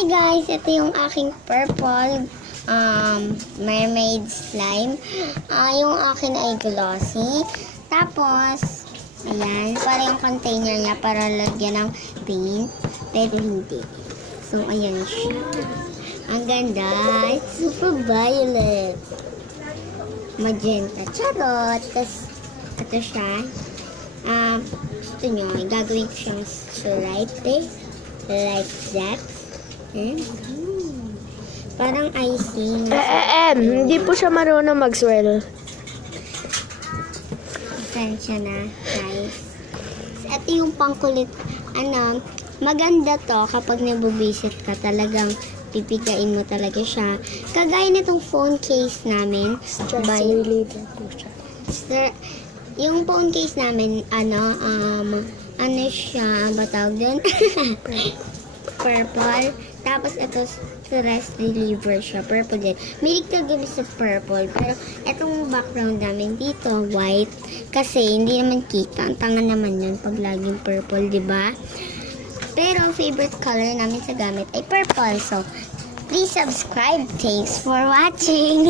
Hi guys! Ito yung aking purple mermaid slime. Yung akin ay glossy. Tapos, ayan, para yung container niya para lagyan ng paint. Pero hindi. So, ayan siya. Ang ganda. It's super violet. Magenta. Charot. Tapos, ito siya. Gusto nyo, gagawin ko siyang stripe like that. Parang icing. Hindi po siya marunong mag-swirl. Pasensya na, guys. Ito yung pangkulit. Maganda to kapag nabubisit ka. Talagang pipigain mo talaga siya. Kagaya nitong phone case namin. Stress reliever po siya. Yung phone case namin, ano siya, ba tawag dun? Purple. Tapos, ito, stress reliever siya. Purple din. Milig talaga sa purple. Pero, itong background namin dito, white. Kasi, hindi naman kita. Ang tanga naman yun pag laging purple, diba? Pero, favorite color namin sa gamit ay purple. So, please subscribe. Thanks for watching.